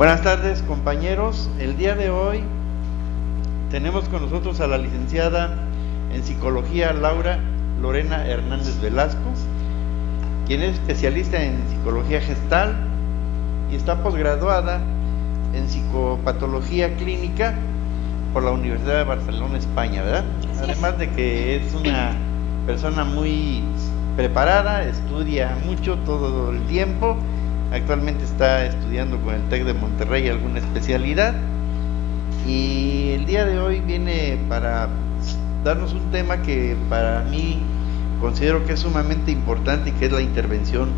Buenas tardes, compañeros. El día de hoy tenemos con nosotros a la licenciada en psicología Laura Lorena Hernández Velasco, quien es especialista en psicología gestal y está posgraduada en psicopatología clínica por la Universidad de Barcelona, España, ¿verdad? Además de que es una persona muy preparada, estudia mucho todo el tiempo. Actualmente está estudiando con el TEC de Monterrey alguna especialidad, y el día de hoy viene para darnos un tema que para mí considero que es sumamente importante, y que es la intervención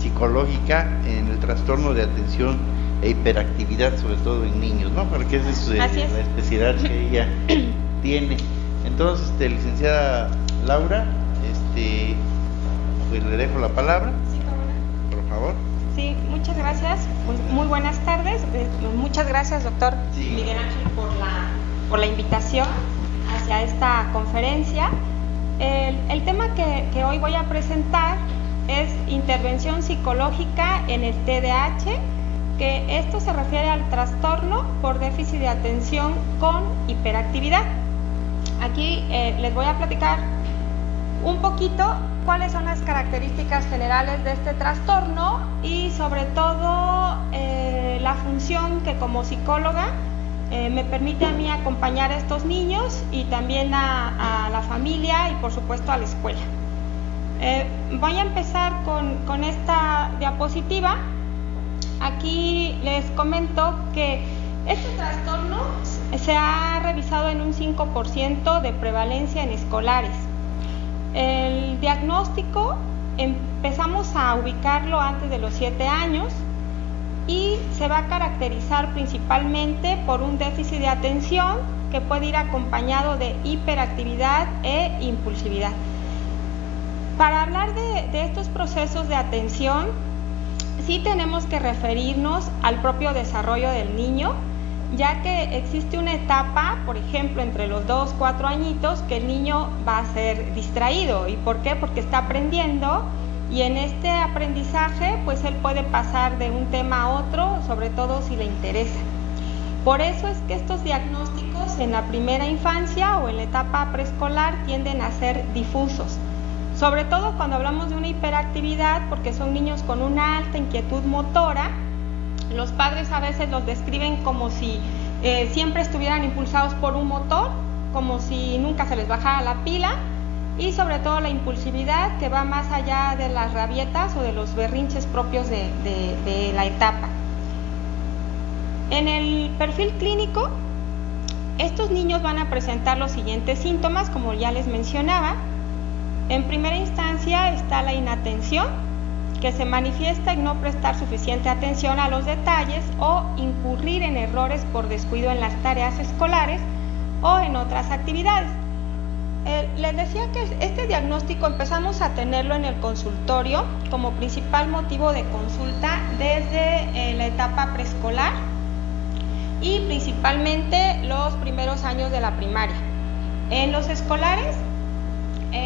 psicológica en el trastorno de atención e hiperactividad, sobre todo en niños, ¿no? Porque esa es la especialidad que ella tiene. Entonces, licenciada Laura, pues le dejo la palabra, por favor. Sí, muchas gracias. Muy buenas tardes. Muchas gracias, doctor Miguel Ángel, por la invitación hacia esta conferencia. El tema que hoy voy a presentar es intervención psicológica en el TDAH, que esto se refiere al trastorno por déficit de atención con hiperactividad. Aquí les voy a platicar un poquito cuáles son las características generales de este trastorno y sobre todo la función que como psicóloga me permite a mí acompañar a estos niños y también a la familia y por supuesto a la escuela. Voy a empezar con esta diapositiva. Aquí les comento que este trastorno se ha revisado en un 5% de prevalencia en escolares. El diagnóstico empezamos a ubicarlo antes de los 7 años y se va a caracterizar principalmente por un déficit de atención que puede ir acompañado de hiperactividad e impulsividad. Para hablar de estos procesos de atención, sí tenemos que referirnos al propio desarrollo del niño, ya que existe una etapa, por ejemplo, entre los 2, 4 añitos, que el niño va a ser distraído. ¿Y por qué? Porque está aprendiendo, y en este aprendizaje, pues él puede pasar de un tema a otro, sobre todo si le interesa. Por eso es que estos diagnósticos en la primera infancia o en la etapa preescolar tienden a ser difusos. Sobre todo cuando hablamos de una hiperactividad, porque son niños con una alta inquietud motora. Los padres a veces los describen como si siempre estuvieran impulsados por un motor, como si nunca se les bajara la pila, y sobre todo la impulsividad que va más allá de las rabietas o de los berrinches propios de la etapa. En el perfil clínico, estos niños van a presentar los siguientes síntomas, como ya les mencionaba. En primera instancia está la inatención, que se manifiesta en no prestar suficiente atención a los detalles o incurrir en errores por descuido en las tareas escolares o en otras actividades. Les decía que este diagnóstico empezamos a tenerlo en el consultorio como principal motivo de consulta desde la etapa preescolar y principalmente los primeros años de la primaria. En los escolares,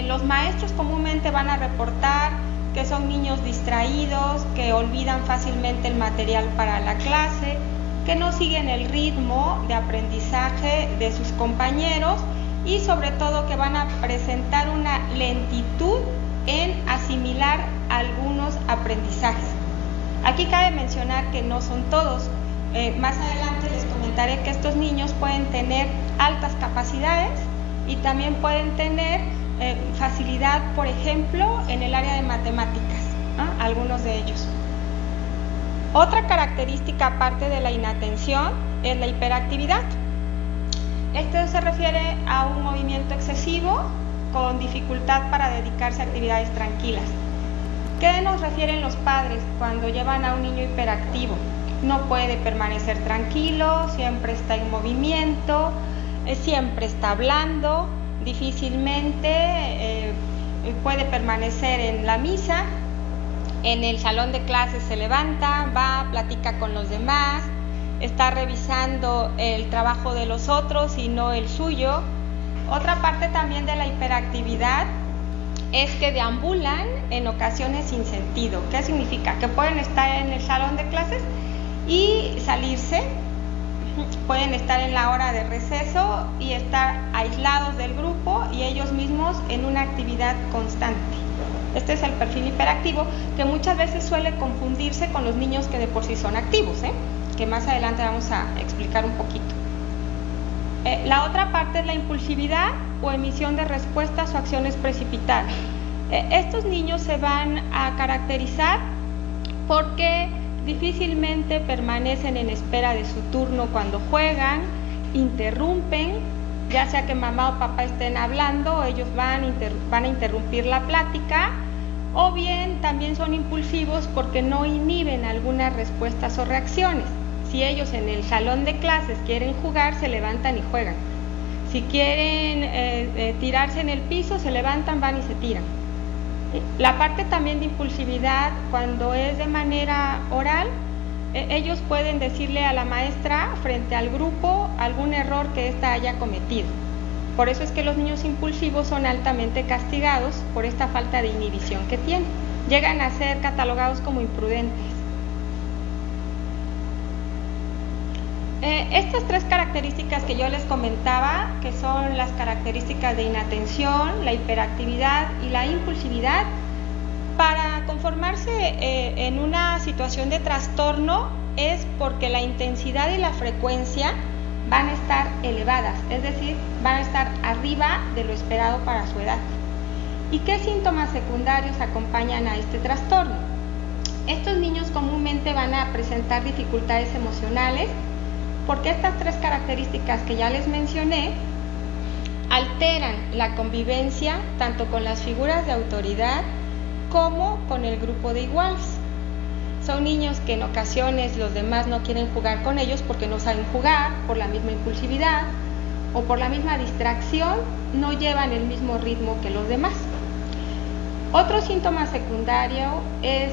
los maestros comúnmente van a reportar que son niños distraídos, que olvidan fácilmente el material para la clase, que no siguen el ritmo de aprendizaje de sus compañeros y sobre todo que van a presentar una lentitud en asimilar algunos aprendizajes. Aquí cabe mencionar que no son todos. Más adelante les comentaré que estos niños pueden tener altas capacidades y también pueden tener facilidad, por ejemplo, en el área de matemáticas, ¿no? Algunos de ellos. Otra característica aparte de la inatención es la hiperactividad. Esto se refiere a un movimiento excesivo con dificultad para dedicarse a actividades tranquilas. ¿Qué nos refieren los padres cuando llevan a un niño hiperactivo? No puede permanecer tranquilo, siempre está en movimiento, siempre está hablando, difícilmente puede permanecer en la misa, en el salón de clases se levanta, va, platica con los demás, está revisando el trabajo de los otros y no el suyo. Otra parte también de la hiperactividad es que deambulan en ocasiones sin sentido. ¿Qué significa? Que pueden estar en el salón de clases y salirse. Pueden estar en la hora de receso y estar aislados del grupo y ellos mismos en una actividad constante. Este es el perfil hiperactivo, que muchas veces suele confundirse con los niños que de por sí son activos, que más adelante vamos a explicar un poquito. La otra parte es la impulsividad o emisión de respuestas o acciones precipitadas. Estos niños se van a caracterizar porque difícilmente permanecen en espera de su turno cuando juegan, interrumpen, ya sea que mamá o papá estén hablando, ellos van a interrumpir la plática, o bien también son impulsivos porque no inhiben algunas respuestas o reacciones. Si ellos en el salón de clases quieren jugar, se levantan y juegan. Si quieren tirarse en el piso, se levantan, van y se tiran. La parte también de impulsividad, cuando es de manera oral, ellos pueden decirle a la maestra frente al grupo algún error que ésta haya cometido. Por eso es que los niños impulsivos son altamente castigados por esta falta de inhibición que tienen. Llegan a ser catalogados como imprudentes. Estas tres características que yo les comentaba, que son las características de inatención, la hiperactividad y la impulsividad, para conformarse en una situación de trastorno es porque la intensidad y la frecuencia van a estar elevadas, es decir, van a estar arriba de lo esperado para su edad. ¿Y qué síntomas secundarios acompañan a este trastorno? Estos niños comúnmente van a presentar dificultades emocionales, porque estas tres características que ya les mencioné alteran la convivencia tanto con las figuras de autoridad como con el grupo de iguales. Son niños que en ocasiones los demás no quieren jugar con ellos porque no saben jugar, por la misma impulsividad o por la misma distracción, no llevan el mismo ritmo que los demás. Otro síntoma secundario es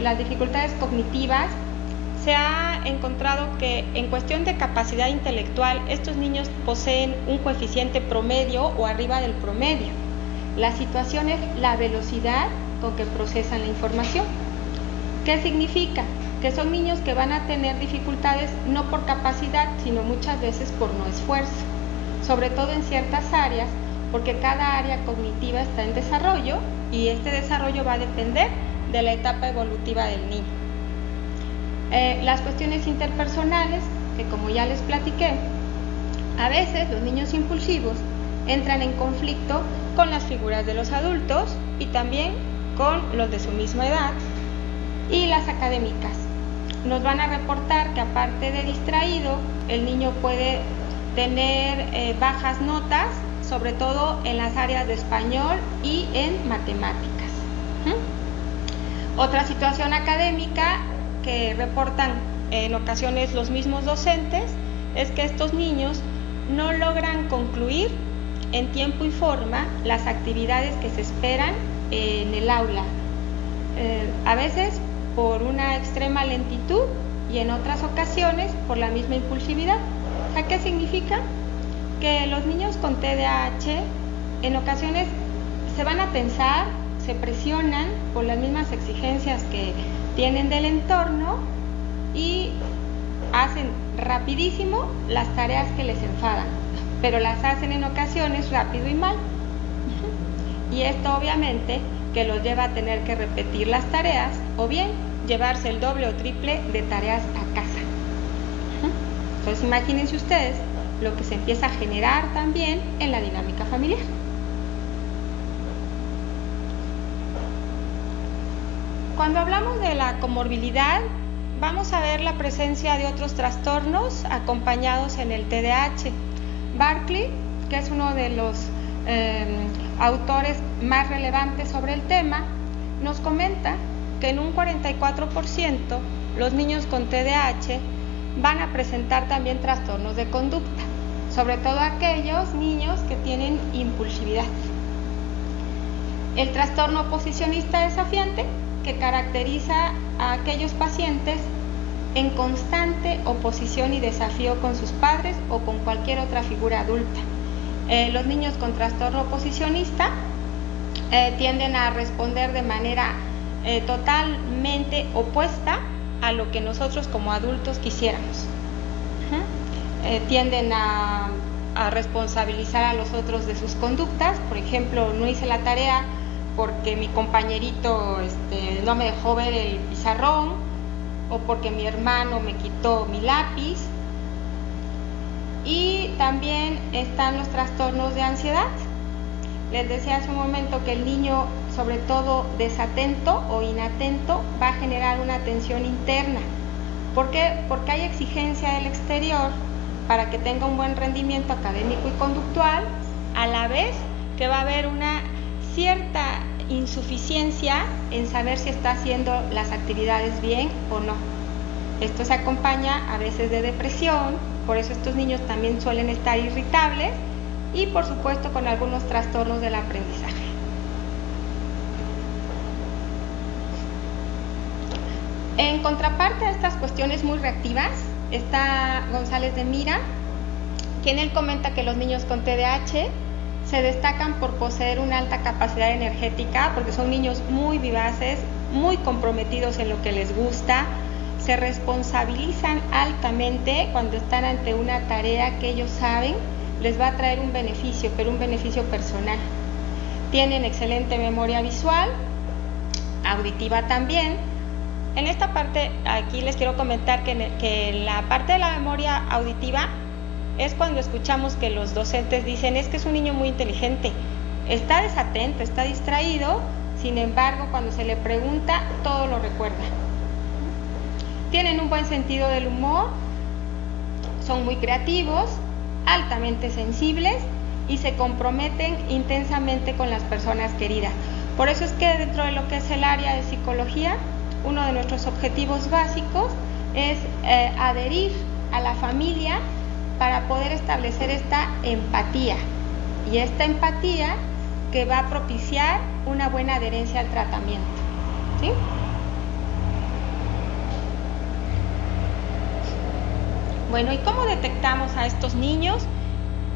las dificultades cognitivas. Se ha encontrado que en cuestión de capacidad intelectual, estos niños poseen un coeficiente promedio o arriba del promedio. La situación es la velocidad con que procesan la información. ¿Qué significa? Que son niños que van a tener dificultades no por capacidad, sino muchas veces por no esfuerzo, sobre todo en ciertas áreas, porque cada área cognitiva está en desarrollo y este desarrollo va a depender de la etapa evolutiva del niño. Las cuestiones interpersonales, que como ya les platiqué, a veces los niños impulsivos entran en conflicto con las figuras de los adultos y también con los de su misma edad. Y las académicas nos van a reportar que aparte de distraído, el niño puede tener bajas notas, sobre todo en las áreas de español y en matemáticas. Otra situación académica que reportan en ocasiones los mismos docentes es que estos niños no logran concluir en tiempo y forma las actividades que se esperan en el aula, a veces por una extrema lentitud y en otras ocasiones por la misma impulsividad. O sea, ¿qué significa? Que los niños con TDAH en ocasiones se van a tensar, se presionan por las mismas exigencias que tienen del entorno y hacen rapidísimo las tareas que les enfadan, pero las hacen en ocasiones rápido y mal. Y esto obviamente que los lleva a tener que repetir las tareas o bien llevarse el doble o triple de tareas a casa. Entonces imagínense ustedes lo que se empieza a generar también en la dinámica familiar. Cuando hablamos de la comorbilidad, vamos a ver la presencia de otros trastornos acompañados en el TDAH. Barkley, que es uno de los autores más relevantes sobre el tema, nos comenta que en un 44% los niños con TDAH van a presentar también trastornos de conducta, sobre todo aquellos niños que tienen impulsividad. El trastorno oposicionista desafiante, que caracteriza a aquellos pacientes en constante oposición y desafío con sus padres o con cualquier otra figura adulta. Los niños con trastorno oposicionista tienden a responder de manera totalmente opuesta a lo que nosotros como adultos quisiéramos. Tienden a responsabilizar a los otros de sus conductas. Por ejemplo, no hice la tarea porque mi compañerito no me dejó ver el pizarrón, o porque mi hermano me quitó mi lápiz. Y también están los trastornos de ansiedad. Les decía hace un momento que el niño, sobre todo desatento o inatento, va a generar una tensión interna. ¿Por qué? Porque hay exigencia del exterior para que tenga un buen rendimiento académico y conductual, a la vez que va a haber una cierta insuficiencia en saber si está haciendo las actividades bien o no. Esto se acompaña a veces de depresión, por eso estos niños también suelen estar irritables y por supuesto con algunos trastornos del aprendizaje. En contraparte a estas cuestiones muy reactivas, está González de Mira, quien él comenta que los niños con TDAH se destacan por poseer una alta capacidad energética, porque son niños muy vivaces, muy comprometidos en lo que les gusta, se responsabilizan altamente cuando están ante una tarea que ellos saben les va a traer un beneficio, pero un beneficio personal. Tienen excelente memoria visual, auditiva también. En esta parte, aquí les quiero comentar que la parte de la memoria auditiva es cuando escuchamos que los docentes dicen: es que es un niño muy inteligente, está desatento, está distraído, sin embargo, cuando se le pregunta, todo lo recuerda. Tienen un buen sentido del humor, son muy creativos, altamente sensibles y se comprometen intensamente con las personas queridas. Por eso es que dentro de lo que es el área de psicología, uno de nuestros objetivos básicos es adherir a la familia para poder establecer esta empatía, y esta empatía que va a propiciar una buena adherencia al tratamiento. ¿Sí? Bueno, ¿y cómo detectamos a estos niños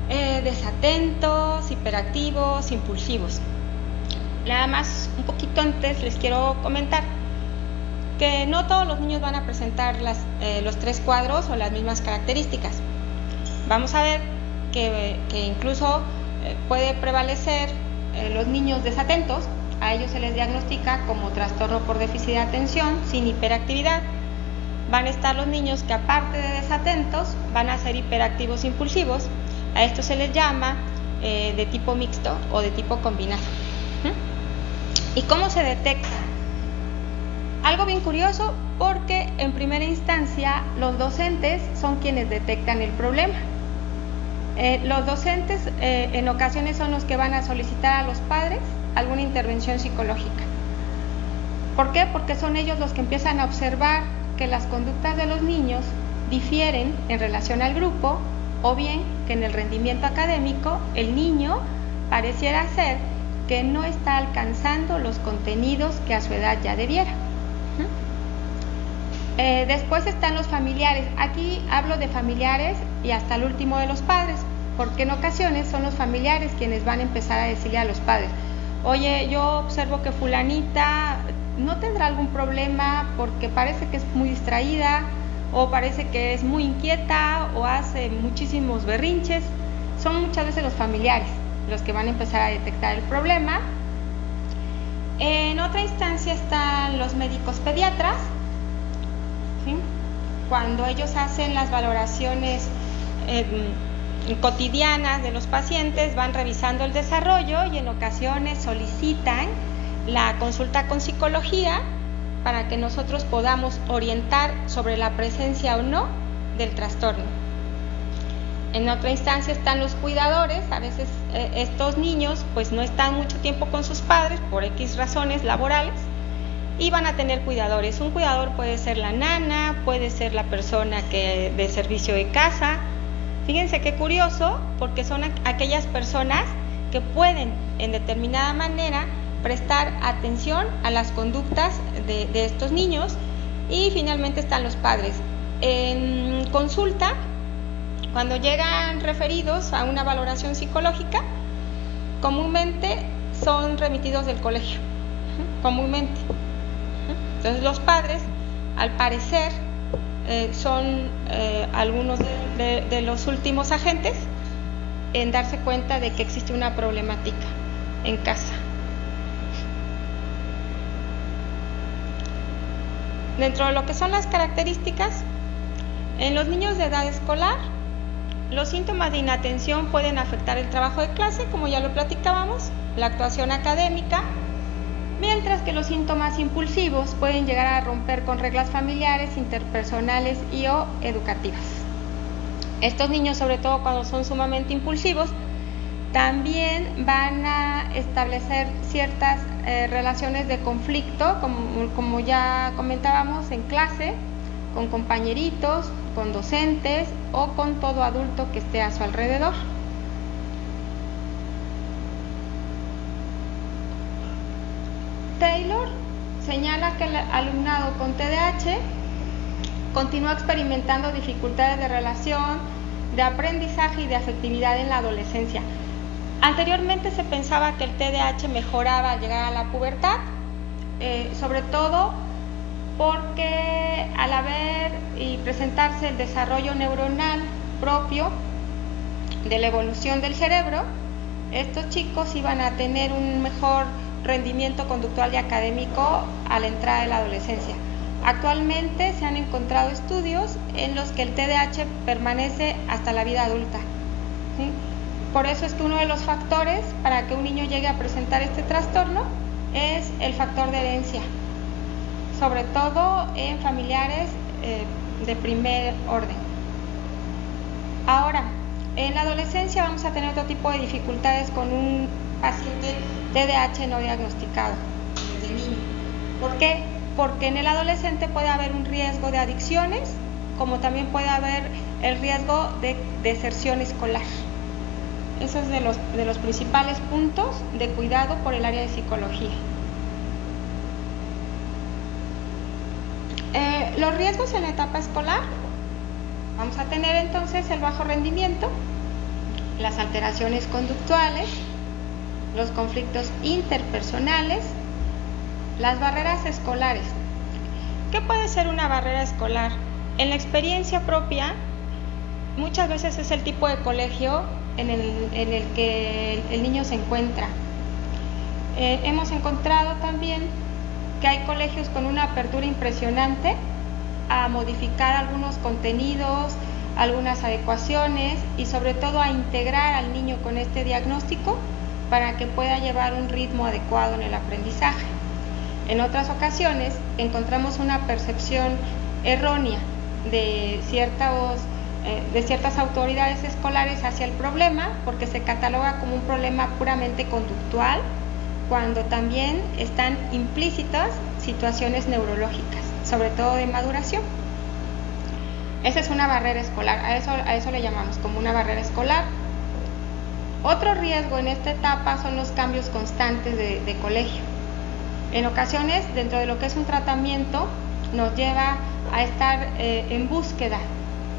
desatentos, hiperactivos, impulsivos? Nada más un poquito antes les quiero comentar que no todos los niños van a presentar los 3 cuadros o las mismas características. Vamos a ver que incluso puede prevalecer los niños desatentos. A ellos se les diagnostica como trastorno por déficit de atención sin hiperactividad. Van a estar los niños que, aparte de desatentos, van a ser hiperactivos impulsivos. A esto se les llama de tipo mixto o de tipo combinado. ¿Y cómo se detecta? Algo bien curioso, porque en primera instancia los docentes son quienes detectan el problema. Los docentes en ocasiones son los que van a solicitar a los padres alguna intervención psicológica. ¿Por qué? Porque son ellos los que empiezan a observar que las conductas de los niños difieren en relación al grupo, o bien que en el rendimiento académico el niño pareciera ser que no está alcanzando los contenidos que a su edad ya debiera. Después están los familiares. Aquí hablo de familiares y hasta el último de los padres, porque en ocasiones son los familiares quienes van a empezar a decirle a los padres: oye, yo observo que fulanita no tendrá algún problema porque parece que es muy distraída, o parece que es muy inquieta, o hace muchísimos berrinches. Son muchas veces los familiares los que van a empezar a detectar el problema. En otra instancia están los médicos pediatras, ¿sí? Cuando ellos hacen las valoraciones cotidianas de los pacientes, van revisando el desarrollo y en ocasiones solicitan la consulta con psicología para que nosotros podamos orientar sobre la presencia o no del trastorno. En otra instancia están los cuidadores. A veces estos niños pues no están mucho tiempo con sus padres por X razones laborales y van a tener cuidadores. Un cuidador puede ser la nana, puede ser la persona que de servicio de casa. Fíjense qué curioso, porque son aquellas personas que pueden en determinada manera prestar atención a las conductas de estos niños. Y finalmente están los padres. En consulta, cuando llegan referidos a una valoración psicológica, comúnmente son remitidos del colegio, comúnmente. Entonces los padres al parecer son algunos de los últimos agentes en darse cuenta de que existe una problemática en casa. Dentro de lo que son las características, en los niños de edad escolar, los síntomas de inatención pueden afectar el trabajo de clase, como ya lo platicábamos, la actuación académica, mientras que los síntomas impulsivos pueden llegar a romper con reglas familiares, interpersonales y o educativas. Estos niños, sobre todo cuando son sumamente impulsivos, también van a establecer ciertas relaciones de conflicto, como ya comentábamos, en clase, con compañeritos, con docentes o con todo adulto que esté a su alrededor. Taylor señala que el alumnado con TDAH continúa experimentando dificultades de relación, de aprendizaje y de afectividad en la adolescencia. Anteriormente se pensaba que el TDAH mejoraba al llegar a la pubertad, sobre todo porque al haber y presentarse el desarrollo neuronal propio de la evolución del cerebro, estos chicos iban a tener un mejor rendimiento conductual y académico a la entrada de la adolescencia. Actualmente se han encontrado estudios en los que el TDAH permanece hasta la vida adulta, ¿sí? Por eso es que uno de los factores para que un niño llegue a presentar este trastorno es el factor de herencia, sobre todo en familiares de primer orden. Ahora, en la adolescencia vamos a tener otro tipo de dificultades con un paciente TDAH no diagnosticado desde niño. ¿Por qué? Porque en el adolescente puede haber un riesgo de adicciones, como también puede haber el riesgo de deserción escolar. Eso es de los principales puntos de cuidado por el área de psicología. Los riesgos en la etapa escolar, vamos a tener entonces el bajo rendimiento, las alteraciones conductuales, los conflictos interpersonales, las barreras escolares. ¿Qué puede ser una barrera escolar? En la experiencia propia, muchas veces es el tipo de colegio en el que el niño se encuentra. Hemos encontrado también que hay colegios con una apertura impresionante a modificar algunos contenidos, algunas adecuaciones y sobre todo a integrar al niño con este diagnóstico para que pueda llevar un ritmo adecuado en el aprendizaje. En otras ocasiones encontramos una percepción errónea de ciertas autoridades escolares hacia el problema, porque se cataloga como un problema puramente conductual, cuando también están implícitas situaciones neurológicas, sobre todo de maduración. Esa es una barrera escolar, a eso le llamamos como una barrera escolar. Otro riesgo en esta etapa son los cambios constantes de colegio. En ocasiones, dentro de lo que es un tratamiento, nos lleva a estar en búsqueda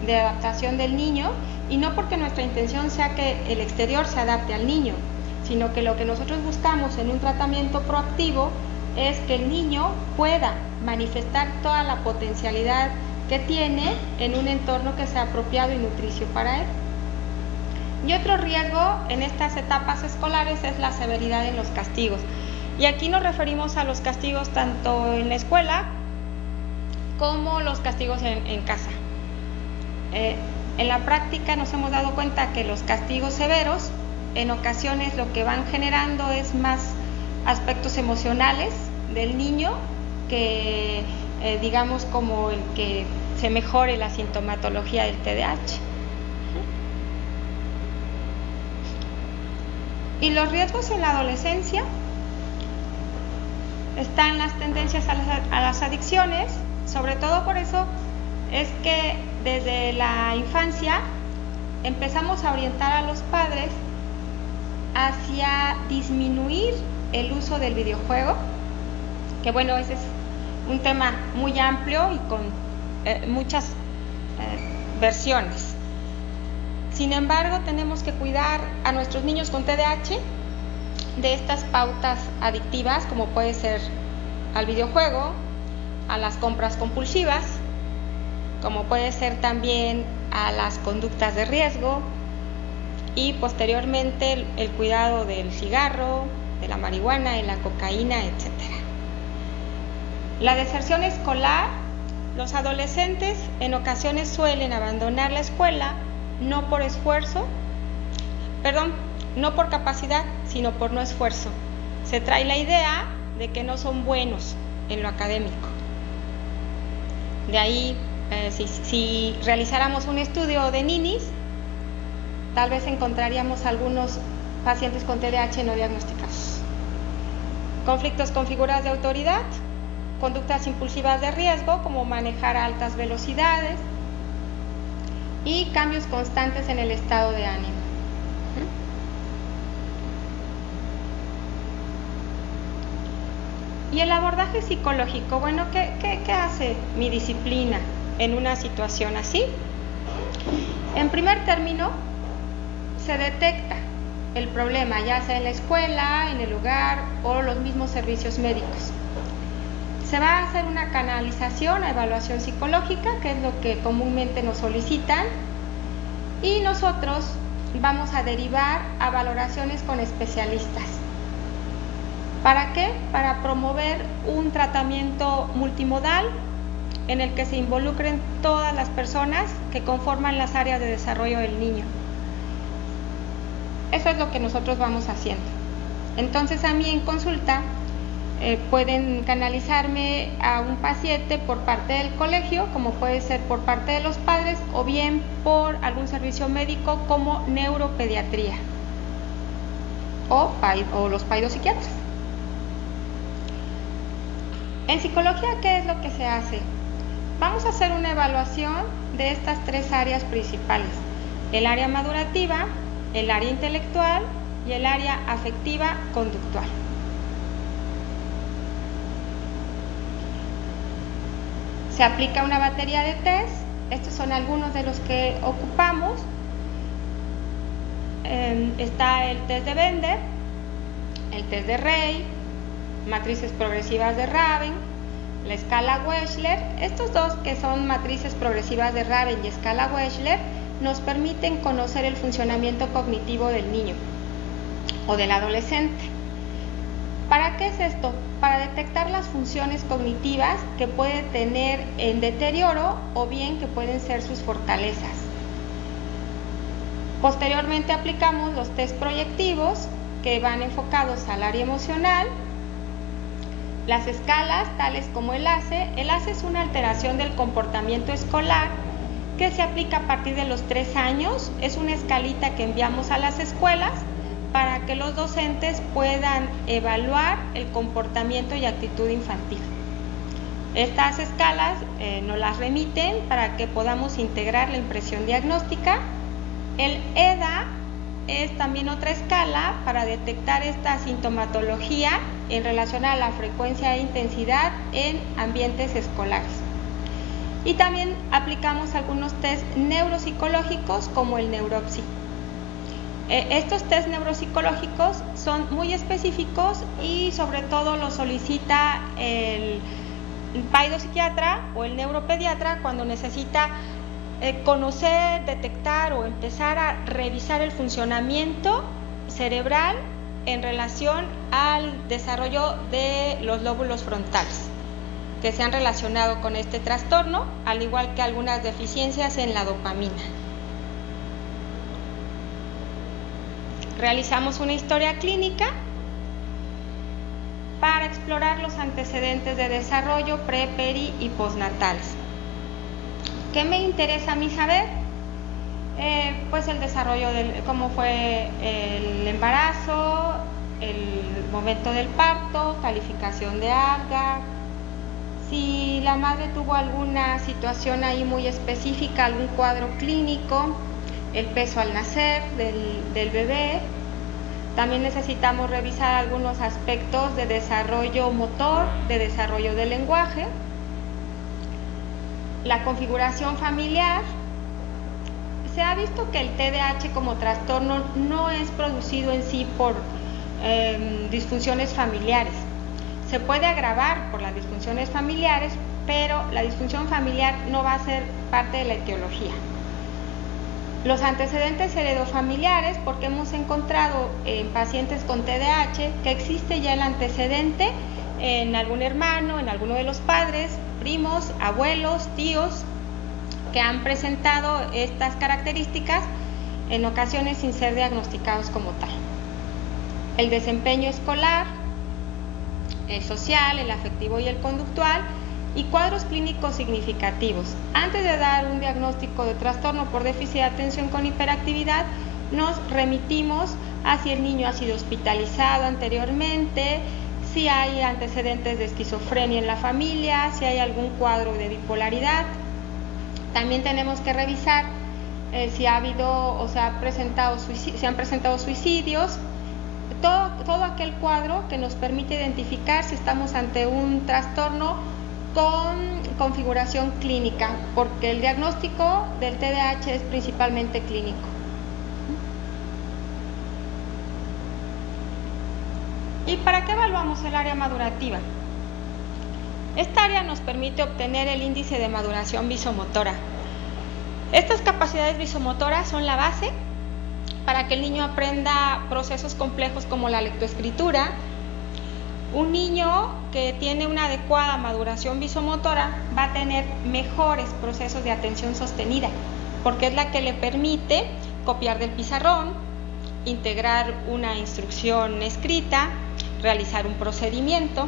de adaptación del niño, y no porque nuestra intención sea que el exterior se adapte al niño, sino que lo que nosotros buscamos en un tratamiento proactivo es que el niño pueda manifestar toda la potencialidad que tiene en un entorno que sea apropiado y nutricio para él. Y otro riesgo en estas etapas escolares es la severidad en los castigos. Y aquí nos referimos a los castigos tanto en la escuela como los castigos en casa. En la práctica nos hemos dado cuenta que los castigos severos en ocasiones lo que van generando es más aspectos emocionales del niño que digamos como el que se mejore la sintomatología del TDAH. Y los riesgos en la adolescencia están las tendencias a las adicciones, sobre todo por eso es que desde la infancia empezamos a orientar a los padres hacia disminuir el uso del videojuego, que bueno, ese es un tema muy amplio y con muchas versiones. Sin embargo, tenemos que cuidar a nuestros niños con TDAH de estas pautas adictivas, como puede ser al videojuego, a las compras compulsivas, como puede ser también a las conductas de riesgo y posteriormente el cuidado del cigarro, de la marihuana, de la cocaína, etc. La deserción escolar, los adolescentes en ocasiones suelen abandonar la escuela no por capacidad, sino por no esfuerzo. Se trae la idea de que no son buenos en lo académico. De ahí, si realizáramos un estudio de ninis, tal vez encontraríamos algunos pacientes con TDAH no diagnosticados. Conflictos con figuras de autoridad, conductas impulsivas de riesgo, como manejar a altas velocidades, y cambios constantes en el estado de ánimo. Y el abordaje psicológico, bueno, ¿qué hace mi disciplina en una situación así? En primer término, se detecta el problema, ya sea en la escuela, en el hogar o los mismos servicios médicos. Se va a hacer una canalización a evaluación psicológica, que es lo que comúnmente nos solicitan, y nosotros vamos a derivar a valoraciones con especialistas. ¿Para qué? Para promover un tratamiento multimodal en el que se involucren todas las personas que conforman las áreas de desarrollo del niño. Eso es lo que nosotros vamos haciendo. Entonces, a mí en consulta pueden canalizarme a un paciente por parte del colegio, como puede ser por parte de los padres, o bien por algún servicio médico como neuropediatría o los paidopsiquiatras. En psicología, ¿qué es lo que se hace? Vamos a hacer una evaluación de estas tres áreas principales: el área madurativa, el área intelectual y el área afectiva conductual. Se aplica una batería de test. Estos son algunos de los que ocupamos. Está el test de Bender, el test de Rey, matrices progresivas de Raven, la escala Wechsler. Estos dos, que son matrices progresivas de Raven y escala Wechsler, nos permiten conocer el funcionamiento cognitivo del niño o del adolescente. ¿Para qué es esto? Para detectar las funciones cognitivas que puede tener en deterioro o bien que pueden ser sus fortalezas. Posteriormente aplicamos los test proyectivos, que van enfocados al área emocional. Las escalas, tales como el ACE. El ACE es una alteración del comportamiento escolar que se aplica a partir de los 3 años. Es una escalita que enviamos a las escuelas para que los docentes puedan evaluar el comportamiento y actitud infantil. Estas escalas nos las remiten para que podamos integrar la impresión diagnóstica. El EDA es también otra escala para detectar esta sintomatología en relación a la frecuencia e intensidad en ambientes escolares. Y también aplicamos algunos test neuropsicológicos como el Neuropsy. Estos test neuropsicológicos son muy específicos y sobre todo los solicita el paidopsiquiatra o el neuropediatra cuando necesita conocer, detectar o empezar a revisar el funcionamiento cerebral en relación al desarrollo de los lóbulos frontales que se han relacionado con este trastorno, al igual que algunas deficiencias en la dopamina. Realizamos una historia clínica para explorar los antecedentes de desarrollo pre, peri y postnatales. ¿Qué me interesa a mí saber? Pues el desarrollo cómo fue el embarazo, el momento del parto, calificación de Apgar, si la madre tuvo alguna situación ahí muy específica, algún cuadro clínico, el peso al nacer del bebé. También necesitamos revisar algunos aspectos de desarrollo motor, de desarrollo del lenguaje, la configuración familiar. Se ha visto que el TDAH como trastorno no es producido en sí por disfunciones familiares. Se puede agravar por las disfunciones familiares, pero la disfunción familiar no va a ser parte de la etiología. Los antecedentes heredofamiliares, porque hemos encontrado en pacientes con TDAH que existe ya el antecedente en algún hermano, en alguno de los padres, primos, abuelos, tíos, que han presentado estas características en ocasiones sin ser diagnosticados como tal. El desempeño escolar, el social, el afectivo y el conductual, y cuadros clínicos significativos. Antes de dar un diagnóstico de trastorno por déficit de atención con hiperactividad, nos remitimos a si el niño ha sido hospitalizado anteriormente, si hay antecedentes de esquizofrenia en la familia, si hay algún cuadro de bipolaridad. También tenemos que revisar si ha habido o se han presentado suicidios, todo aquel cuadro que nos permite identificar si estamos ante un trastorno con configuración clínica, porque el diagnóstico del TDAH es principalmente clínico. ¿Y para qué evaluamos el área madurativa? Esta área nos permite obtener el índice de maduración visomotora. Estas capacidades visomotoras son la base para que el niño aprenda procesos complejos como la lectoescritura. Un niño que tiene una adecuada maduración visomotora va a tener mejores procesos de atención sostenida, porque es la que le permite copiar del pizarrón, integrar una instrucción escrita, realizar un procedimiento.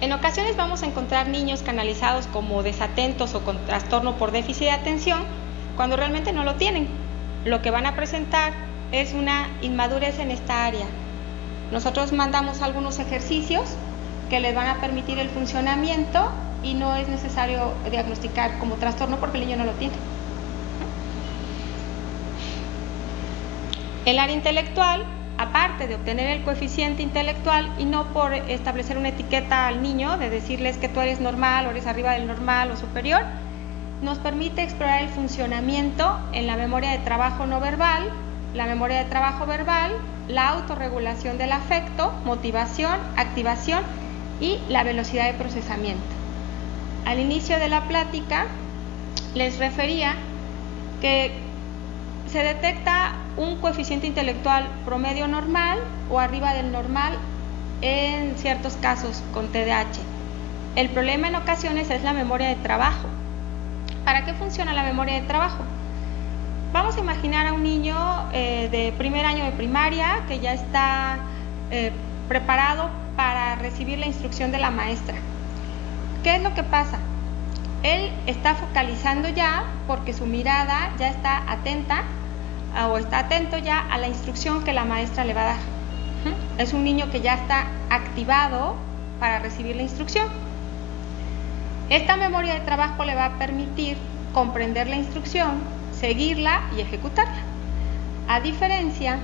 En ocasiones vamos a encontrar niños canalizados como desatentos o con trastorno por déficit de atención, cuando realmente no lo tienen. Lo que van a presentar es una inmadurez en esta área. Nosotros mandamos algunos ejercicios que les van a permitir el funcionamiento y no es necesario diagnosticar como trastorno porque el niño no lo tiene. El área intelectual, aparte de obtener el coeficiente intelectual y no por establecer una etiqueta al niño de decirles que tú eres normal o eres arriba del normal o superior, nos permite explorar el funcionamiento en la memoria de trabajo no verbal, la memoria de trabajo verbal, la autorregulación del afecto, motivación, activación y la velocidad de procesamiento. Al inicio de la plática les refería que se detecta un coeficiente intelectual promedio normal o arriba del normal en ciertos casos con TDAH. El problema en ocasiones es la memoria de trabajo. ¿Para qué funciona la memoria de trabajo? Vamos a imaginar a un niño de primer año de primaria que ya está preparado para recibir la instrucción de la maestra. ¿Qué es lo que pasa? Él está focalizando ya porque su mirada ya está atenta o está atento ya a la instrucción que la maestra le va a dar. Es un niño que ya está activado para recibir la instrucción. Esta memoria de trabajo le va a permitir comprender la instrucción, seguirla y ejecutarla. A diferencia,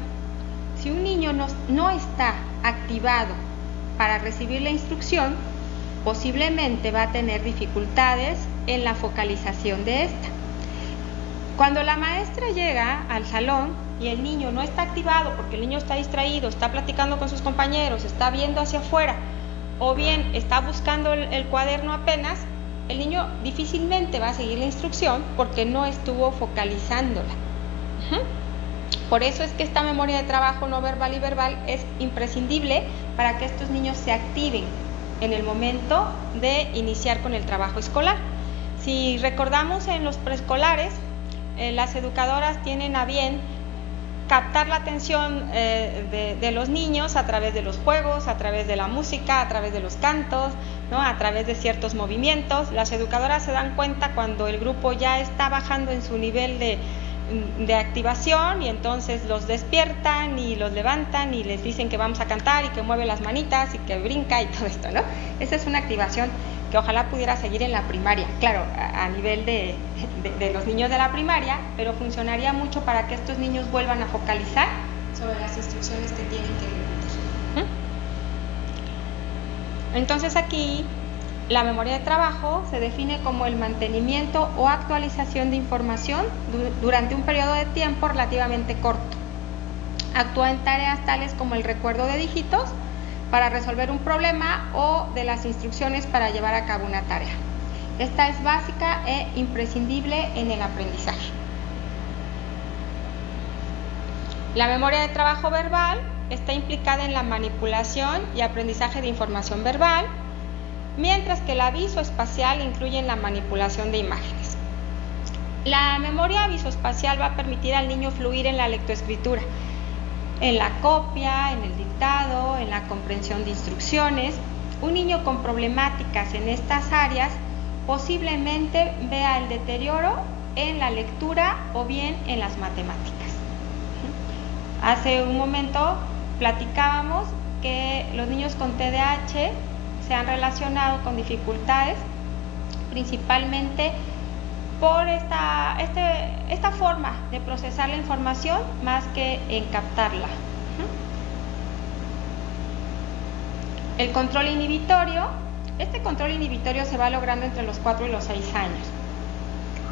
si un niño no está activado para recibir la instrucción, posiblemente va a tener dificultades en la focalización de esta. Cuando la maestra llega al salón y el niño no está activado porque el niño está distraído, está platicando con sus compañeros, está viendo hacia afuera o bien está buscando el cuaderno apenas, el niño difícilmente va a seguir la instrucción porque no estuvo focalizándola. Por eso es que esta memoria de trabajo no verbal y verbal es imprescindible para que estos niños se activen en el momento de iniciar con el trabajo escolar. Si recordamos en los preescolares, las educadoras tienen a bien captar la atención de los niños a través de los juegos, a través de la música, a través de los cantos, ¿no? A través de ciertos movimientos. Las educadoras se dan cuenta cuando el grupo ya está bajando en su nivel de activación y entonces los despiertan y los levantan y les dicen que vamos a cantar y que mueve las manitas y que brinca y todo esto, ¿no? Esa es una activación que ojalá pudiera seguir en la primaria, claro, a nivel de los niños de la primaria, pero funcionaría mucho para que estos niños vuelvan a focalizar sobre las instrucciones que tienen que ejecutar. Entonces aquí la memoria de trabajo se define como el mantenimiento o actualización de información durante un periodo de tiempo relativamente corto. Actúa en tareas tales como el recuerdo de dígitos, para resolver un problema o de las instrucciones para llevar a cabo una tarea. Esta es básica e imprescindible en el aprendizaje. La memoria de trabajo verbal está implicada en la manipulación y aprendizaje de información verbal, mientras que la visoespacial incluye en la manipulación de imágenes. La memoria visoespacial va a permitir al niño fluir en la lectoescritura, en la copia, en el dictado, en la comprensión de instrucciones. Un niño con problemáticas en estas áreas posiblemente vea el deterioro en la lectura o bien en las matemáticas. Hace un momento platicábamos que los niños con TDAH se han relacionado con dificultades principalmente por esta forma de procesar la información más que en captarla. El control inhibitorio, este control inhibitorio se va logrando entre los 4 y los 6 años.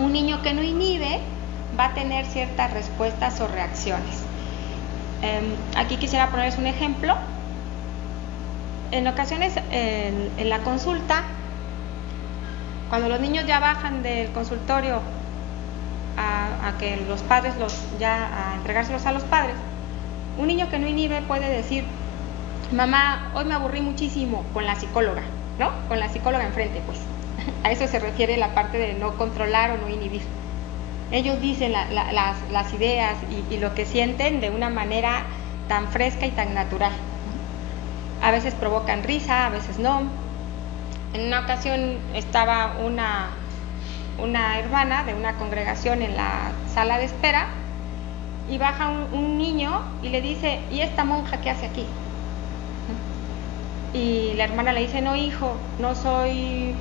Un niño que no inhibe va a tener ciertas respuestas o reacciones. Aquí quisiera ponerles un ejemplo. En ocasiones en la consulta, cuando los niños ya bajan del consultorio a que los padres a entregárselos a los padres, un niño que no inhibe puede decir: mamá, hoy me aburrí muchísimo con la psicóloga, ¿no? Con la psicóloga enfrente, pues. A eso se refiere la parte de no controlar o no inhibir. Ellos dicen las ideas y lo que sienten de una manera tan fresca y tan natural. A veces provocan risa, a veces no. En una ocasión estaba una hermana de una congregación en la sala de espera y baja un niño y le dice: ¿y esta monja qué hace aquí? Y la hermana le dice: no, hijo, no soy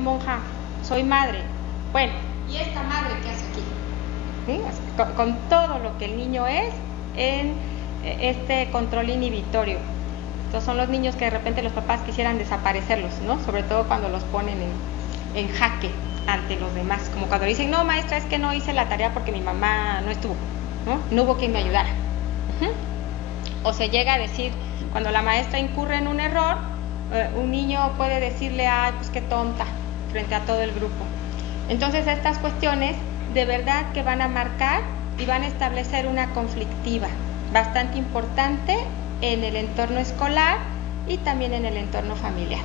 monja, soy madre. Bueno, ¿y esta madre qué hace aquí? ¿Sí? Con todo lo que el niño es en este control inhibitorio. Estos son los niños que de repente los papás quisieran desaparecerlos, ¿no? Sobre todo cuando los ponen en jaque ante los demás, como cuando dicen: no, maestra, es que no hice la tarea porque mi mamá no estuvo, no hubo quien me ayudara. O se llega a decir, cuando la maestra incurre en un error, un niño puede decirle: ay, pues qué tonta, frente a todo el grupo. Entonces estas cuestiones de verdad que van a marcar y van a establecer una conflictiva bastante importante en el entorno escolar y también en el entorno familiar.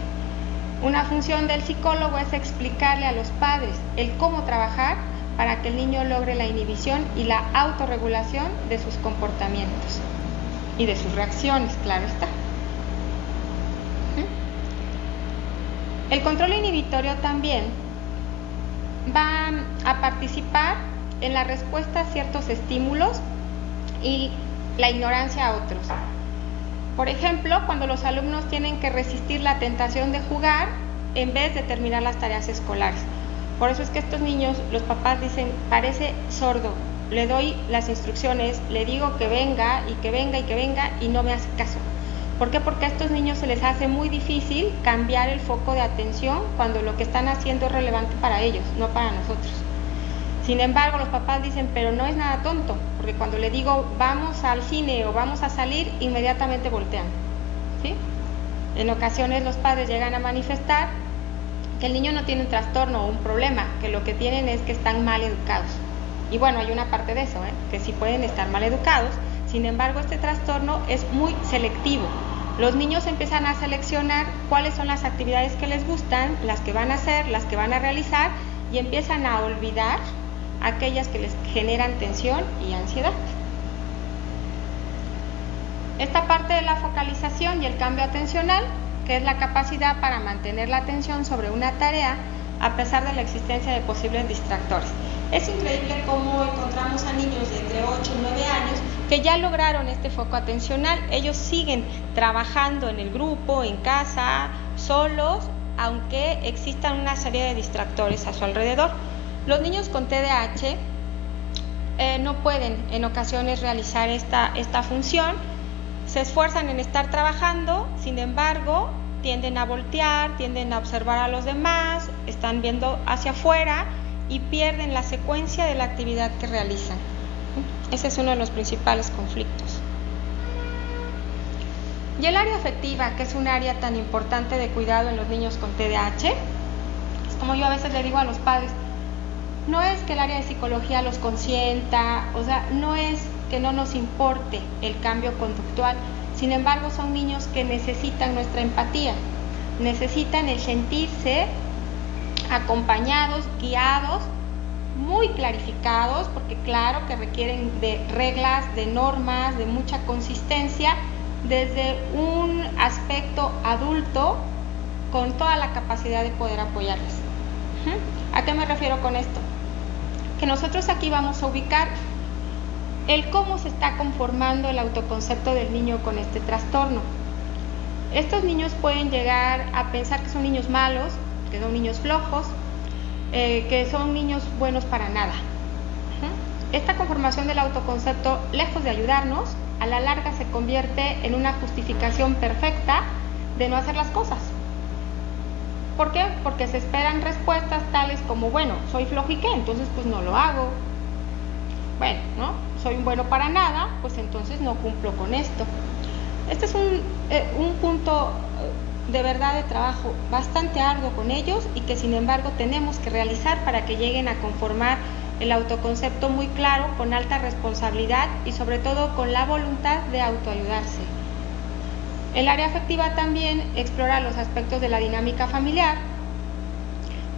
Una función del psicólogo es explicarle a los padres el cómo trabajar para que el niño logre la inhibición y la autorregulación de sus comportamientos y de sus reacciones, claro está. El control inhibitorio también va a participar en la respuesta a ciertos estímulos y la ignorancia a otros. Por ejemplo, cuando los alumnos tienen que resistir la tentación de jugar en vez de terminar las tareas escolares. Por eso es que estos niños, los papás dicen: parece sordo, le doy las instrucciones, le digo que venga y que venga y que venga y no me hace caso. ¿Por qué? Porque a estos niños se les hace muy difícil cambiar el foco de atención cuando lo que están haciendo es relevante para ellos, no para nosotros. Sin embargo, los papás dicen: pero no es nada tonto, porque cuando le digo vamos al cine o vamos a salir, inmediatamente voltean, ¿sí? En ocasiones los padres llegan a manifestar que el niño no tiene un trastorno o un problema, que lo que tienen es que están mal educados. Y bueno, hay una parte de eso, que sí pueden estar mal educados. Sin embargo, este trastorno es muy selectivo. Los niños empiezan a seleccionar cuáles son las actividades que les gustan, las que van a hacer, las que van a realizar, y empiezan a olvidar aquellas que les generan tensión y ansiedad. Esta parte de la focalización y el cambio atencional, que es la capacidad para mantener la atención sobre una tarea a pesar de la existencia de posibles distractores. Es increíble cómo encontramos a niños de entre 8 y 9 años que ya lograron este foco atencional. Ellos siguen trabajando en el grupo, en casa, solos, aunque existan una serie de distractores a su alrededor. Los niños con TDAH no pueden en ocasiones realizar esta función, se esfuerzan en estar trabajando, sin embargo, tienden a voltear, tienden a observar a los demás, están viendo hacia afuera y pierden la secuencia de la actividad que realizan. Ese es uno de los principales conflictos. Y el área afectiva, que es un área tan importante de cuidado en los niños con TDAH, es como yo a veces le digo a los padres, no es que el área de psicología los consienta, o sea, no es que no nos importe el cambio conductual, sin embargo son niños que necesitan nuestra empatía, necesitan el sentirse acompañados, guiados, muy clarificados, porque claro que requieren de reglas, de normas, de mucha consistencia, desde un aspecto adulto con toda la capacidad de poder apoyarles. ¿A qué me refiero con esto? Que nosotros aquí vamos a ubicar el cómo se está conformando el autoconcepto del niño con este trastorno. Estos niños pueden llegar a pensar que son niños malos, que son niños flojos, que son niños buenos para nada. Esta conformación del autoconcepto, lejos de ayudarnos, a la larga se convierte en una justificación perfecta de no hacer las cosas. ¿Por qué? Porque se esperan respuestas tales como, bueno, soy flojo y qué, entonces pues no lo hago. Bueno, ¿no? Soy un bueno para nada, pues entonces no cumplo con esto. Este es un punto de verdad de trabajo bastante arduo con ellos y que sin embargo tenemos que realizar para que lleguen a conformar el autoconcepto muy claro, con alta responsabilidad y sobre todo con la voluntad de autoayudarse. El área afectiva también explora los aspectos de la dinámica familiar,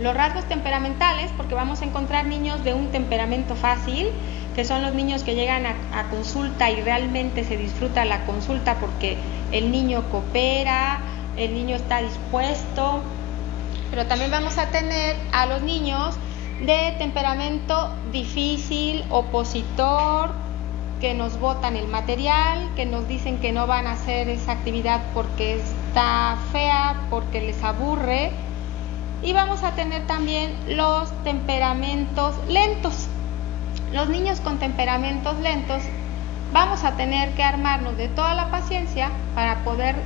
los rasgos temperamentales, porque vamos a encontrar niños de un temperamento fácil, que son los niños que llegan a consulta y realmente se disfruta la consulta porque el niño coopera, el niño está dispuesto, pero también vamos a tener a los niños de temperamento difícil, opositor, que nos botan el material, que nos dicen que no van a hacer esa actividad porque está fea, porque les aburre. Y vamos a tener también los temperamentos lentos. Los niños con temperamentos lentos vamos a tener que armarnos de toda la paciencia para poder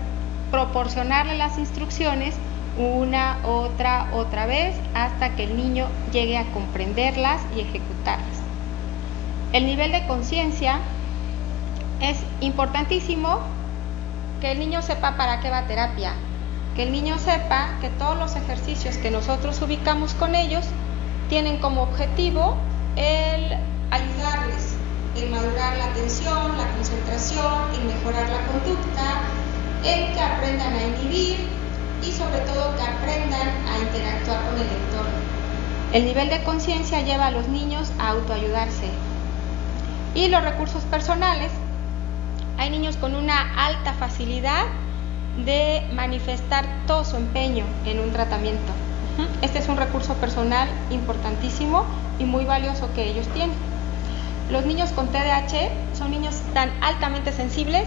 proporcionarle las instrucciones una, otra vez, hasta que el niño llegue a comprenderlas y ejecutarlas. El nivel de conciencia es importantísimo, que el niño sepa para qué va a terapia, que el niño sepa que todos los ejercicios que nosotros ubicamos con ellos tienen como objetivo el ayudarles, el madurar la atención, la concentración, el mejorar la conducta, el que aprendan a inhibir y sobre todo que aprendan a interactuar con el entorno. El nivel de conciencia lleva a los niños a autoayudarse. Y los recursos personales, hay niños con una alta facilidad de manifestar todo su empeño en un tratamiento. Este es un recurso personal importantísimo y muy valioso que ellos tienen. Los niños con TDAH son niños tan altamente sensibles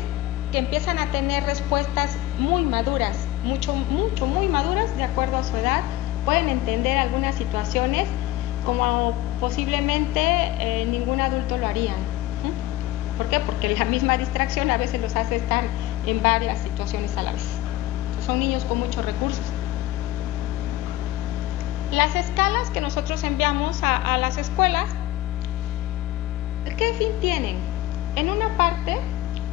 que empiezan a tener respuestas muy maduras, muy maduras de acuerdo a su edad. Pueden entender algunas situaciones como posiblemente ningún adulto lo haría. ¿Por qué? Porque la misma distracción a veces los hace estar en varias situaciones a la vez. Son niños con muchos recursos. Las escalas que nosotros enviamos a las escuelas, ¿qué fin tienen? En una parte,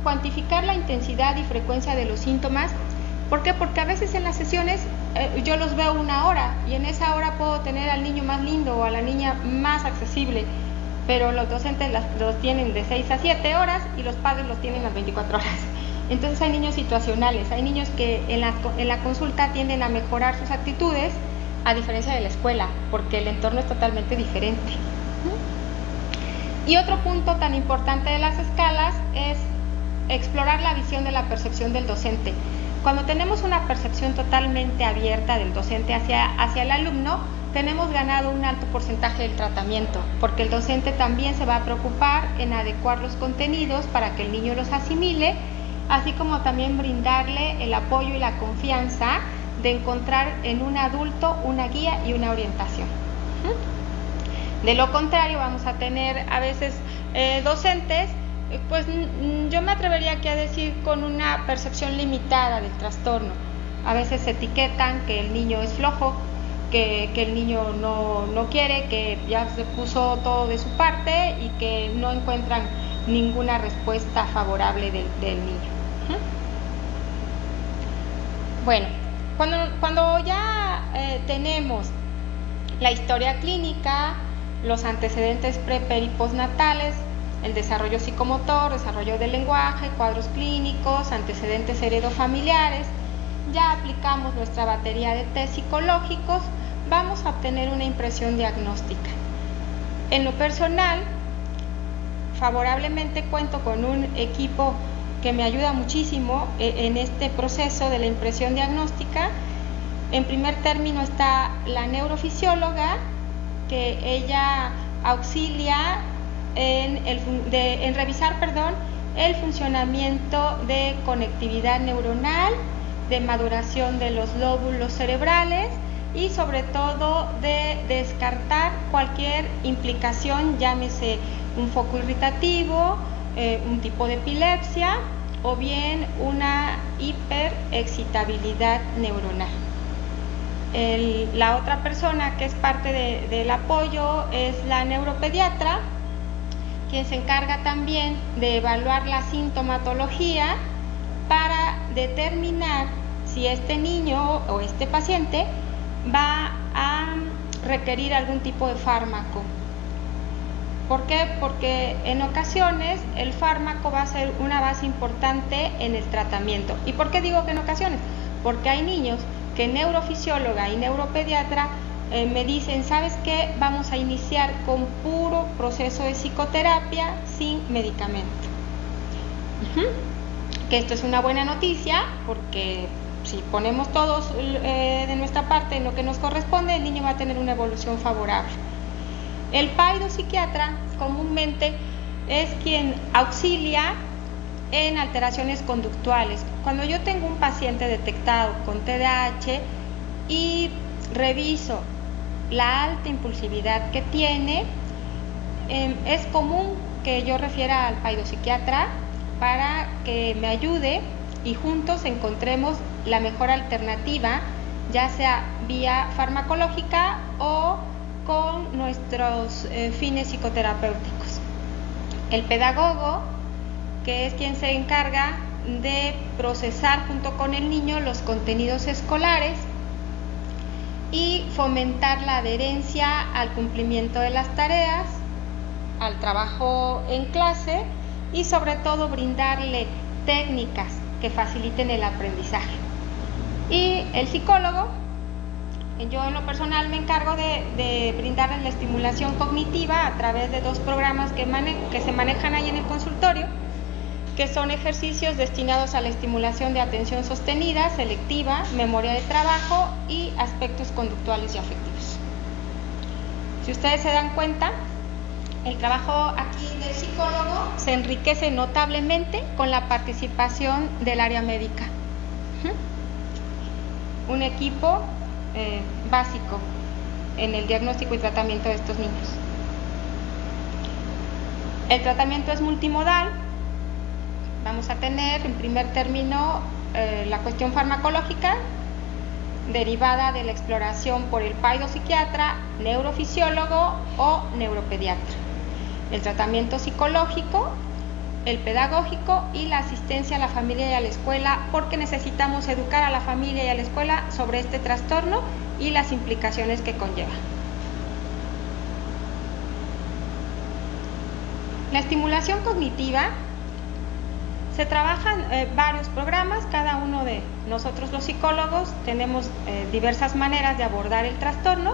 cuantificar la intensidad y frecuencia de los síntomas. ¿Por qué? Porque a veces en las sesiones yo los veo 1 hora y en esa hora puedo tener al niño más lindo o a la niña más accesible, pero los docentes los tienen de 6 a 7 horas y los padres los tienen las 24 horas. Entonces hay niños situacionales, hay niños que en la consulta tienden a mejorar sus actitudes, a diferencia de la escuela, porque el entorno es totalmente diferente. Y otro punto tan importante de las escalas es explorar la visión de la percepción del docente. Cuando tenemos una percepción totalmente abierta del docente hacia el alumno, tenemos ganado un alto porcentaje del tratamiento, porque el docente también se va a preocupar en adecuar los contenidos para que el niño los asimile, así como también brindarle el apoyo y la confianza de encontrar en un adulto una guía y una orientación. De lo contrario, vamos a tener a veces docentes, pues yo me atrevería aquí a decir con una percepción limitada del trastorno. A veces se etiquetan que el niño es flojo, que el niño no quiere, que ya se puso todo de su parte y que no encuentran ninguna respuesta favorable del niño. Bueno, cuando ya tenemos la historia clínica, los antecedentes pre, peri y postnatales, el desarrollo psicomotor, desarrollo del lenguaje, cuadros clínicos, antecedentes heredofamiliares, ya aplicamos nuestra batería de test psicológicos, vamos a obtener una impresión diagnóstica. En lo personal, favorablemente cuento con un equipo que me ayuda muchísimo en este proceso de la impresión diagnóstica. En primer término está la neurofisióloga, que ella auxilia en revisar el funcionamiento de conectividad neuronal, de maduración de los lóbulos cerebrales y sobre todo de descartar cualquier implicación, llámese un foco irritativo, un tipo de epilepsia o bien una hiperexcitabilidad neuronal. La otra persona que es parte del apoyo es la neuropediatra, quien se encarga también de evaluar la sintomatología para determinar si este niño o este paciente va a requerir algún tipo de fármaco. ¿Por qué? Porque en ocasiones el fármaco va a ser una base importante en el tratamiento. ¿Y por qué digo que en ocasiones? Porque hay niños que neurofisióloga y neuropediatra me dicen, ¿sabes qué? Vamos a iniciar con puro proceso de psicoterapia sin medicamento. Que esto es una buena noticia, porque si ponemos todos de nuestra parte en lo que nos corresponde, el niño va a tener una evolución favorable. El paidopsiquiatra comúnmente es quien auxilia en alteraciones conductuales. Cuando yo tengo un paciente detectado con TDAH y reviso la alta impulsividad que tiene, es común que yo refiera al paidopsiquiatra para que me ayude y juntos encontremos la mejor alternativa, ya sea vía farmacológica o con nuestros fines psicoterapéuticos. El pedagogo, que es quien se encarga de procesar junto con el niño los contenidos escolares y fomentar la adherencia al cumplimiento de las tareas, al trabajo en clase y sobre todo brindarle técnicas que faciliten el aprendizaje. Y el psicólogo, yo en lo personal me encargo de brindarles la estimulación cognitiva a través de 2 programas que se manejan ahí en el consultorio, que son ejercicios destinados a la estimulación de atención sostenida, selectiva, memoria de trabajo y aspectos conductuales y afectivos. Si ustedes se dan cuenta, el trabajo aquí del psicólogo se enriquece notablemente con la participación del área médica. Un equipo básico en el diagnóstico y tratamiento de estos niños. El tratamiento es multimodal. Vamos a tener en primer término la cuestión farmacológica derivada de la exploración por el paidopsiquiatra, neurofisiólogo o neuropediatra. El tratamiento psicológico, el pedagógico y la asistencia a la familia y a la escuela, porque necesitamos educar a la familia y a la escuela sobre este trastorno y las implicaciones que conlleva. La estimulación cognitiva se trabajan varios programas, cada uno de nosotros los psicólogos tenemos diversas maneras de abordar el trastorno.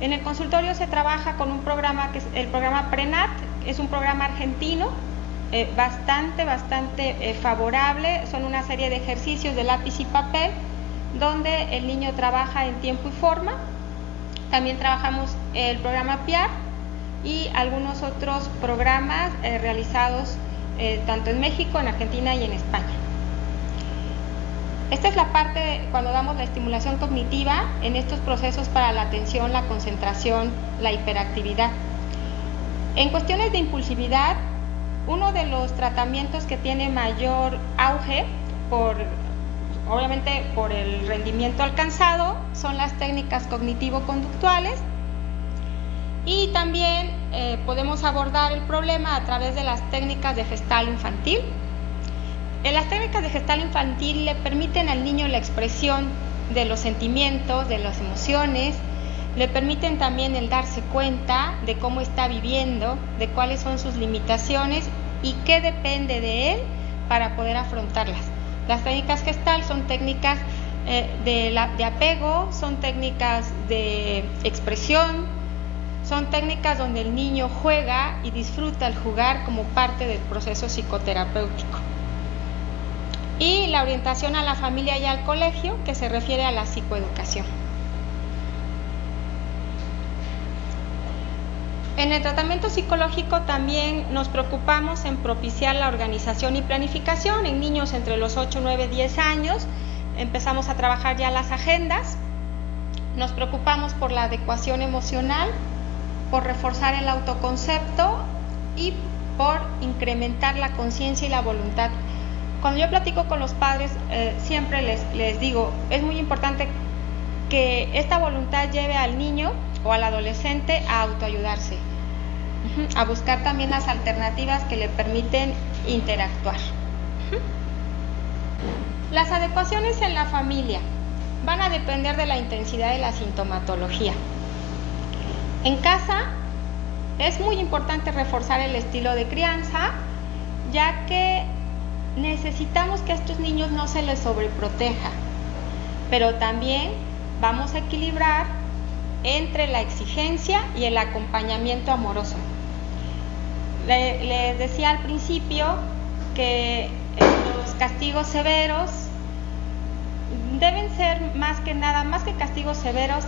En el consultorio se trabaja con un programa que es el programa PRENAT, es un programa argentino, bastante favorable. Son una serie de ejercicios de lápiz y papel donde el niño trabaja en tiempo y forma. También trabajamos el programa PIAR y algunos otros programas realizados tanto en México, en Argentina y en España. Esta es la parte cuando damos la estimulación cognitiva en estos procesos para la atención, la concentración, la hiperactividad. En cuestiones de impulsividad, uno de los tratamientos que tiene mayor auge, obviamente por el rendimiento alcanzado, son las técnicas cognitivo-conductuales, y también podemos abordar el problema a través de las técnicas de gestalt infantil. Las técnicas de Gestalt infantil le permiten al niño la expresión de los sentimientos, de las emociones, le permiten también el darse cuenta de cómo está viviendo, de cuáles son sus limitaciones y qué depende de él para poder afrontarlas. Las técnicas Gestalt son técnicas de apego, son técnicas de expresión, son técnicas donde el niño juega y disfruta el jugar como parte del proceso psicoterapéutico. Y la orientación a la familia y al colegio, que se refiere a la psicoeducación. En el tratamiento psicológico también nos preocupamos en propiciar la organización y planificación en niños entre los 8, 9, 10 años. Empezamos a trabajar ya las agendas. Nos preocupamos por la adecuación emocional, por reforzar el autoconcepto y por incrementar la conciencia y la voluntad. Cuando yo platico con los padres, siempre les digo, es muy importante que esta voluntad lleve al niño o al adolescente a autoayudarse, a buscar también las alternativas que le permiten interactuar. Las adecuaciones en la familia van a depender de la intensidad de la sintomatología. En casa es muy importante reforzar el estilo de crianza, ya que necesitamos que a estos niños no se les sobreproteja, pero también vamos a equilibrar entre la exigencia y el acompañamiento amoroso. Les decía al principio que los castigos severos deben ser más que castigos severos,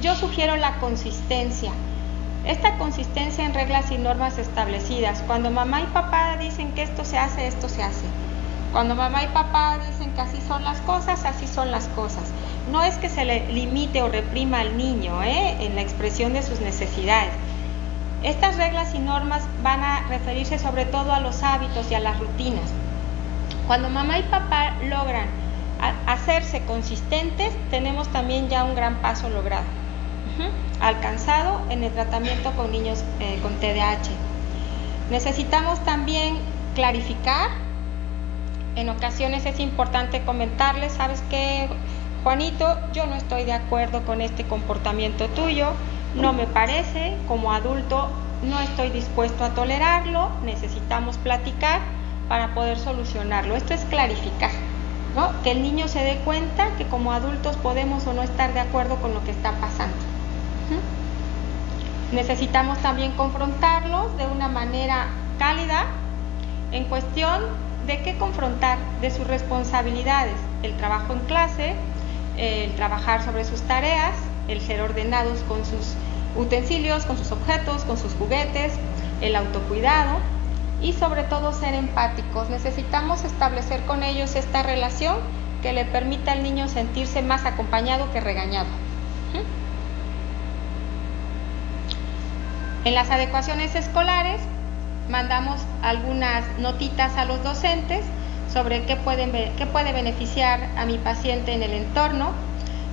yo sugiero la consistencia. Esta consistencia en reglas y normas establecidas. Cuando mamá y papá dicen que esto se hace, esto se hace. Cuando mamá y papá dicen que así son las cosas, así son las cosas. No es que se le limite o reprima al niño en la expresión de sus necesidades. Estas reglas y normas van a referirse sobre todo a los hábitos y a las rutinas. Cuando mamá y papá logran hacerse consistentes, tenemos también ya un gran paso logrado, alcanzado en el tratamiento con niños con TDAH. Necesitamos también clarificar. En ocasiones es importante comentarles, ¿sabes qué, Juanito? Yo no estoy de acuerdo con este comportamiento tuyo, no me parece, como adulto no estoy dispuesto a tolerarlo, necesitamos platicar para poder solucionarlo. Esto es clarificar, ¿no? Que el niño se dé cuenta que como adultos podemos o no estar de acuerdo con lo que está pasando. Necesitamos también confrontarlos de una manera cálida en cuestión de qué confrontar, de sus responsabilidades, el trabajo en clase, el trabajar sobre sus tareas, el ser ordenados con sus utensilios, con sus objetos, con sus juguetes, el autocuidado y sobre todo ser empáticos. Necesitamos establecer con ellos esta relación que le permita al niño sentirse más acompañado que regañado. En las adecuaciones escolares mandamos algunas notitas a los docentes sobre qué puede beneficiar a mi paciente en el entorno.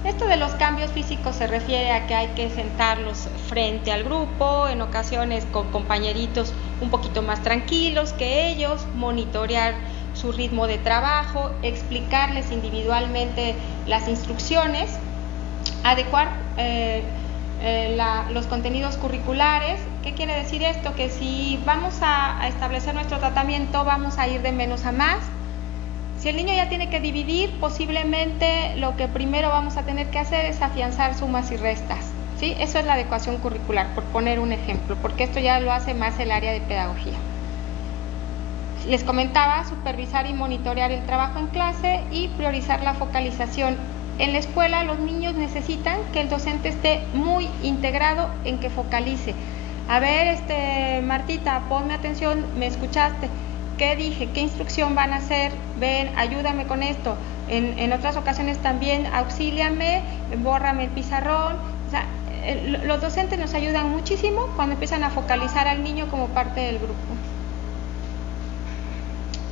Esto de los cambios físicos se refiere a que hay que sentarlos frente al grupo, en ocasiones con compañeritos un poquito más tranquilos que ellos, monitorear su ritmo de trabajo, explicarles individualmente las instrucciones, adecuar los contenidos curriculares. ¿Qué quiere decir esto? Que si vamos a establecer nuestro tratamiento, vamos a ir de menos a más. Si el niño ya tiene que dividir, posiblemente lo que primero vamos a tener que hacer es afianzar sumas y restas, ¿sí? Eso es la adecuación curricular, por poner un ejemplo, porque esto ya lo hace más el área de pedagogía. Les comentaba, supervisar y monitorear el trabajo en clase y priorizar la focalización. En la escuela los niños necesitan que el docente esté muy integrado en que focalice. A ver, Martita, ponme atención, ¿me escuchaste? ¿Qué dije? ¿Qué instrucción van a hacer? Ven, ayúdame con esto. En otras ocasiones también, auxíliame, bórrame el pizarrón. O sea, los docentes nos ayudan muchísimo cuando empiezan a focalizar al niño como parte del grupo.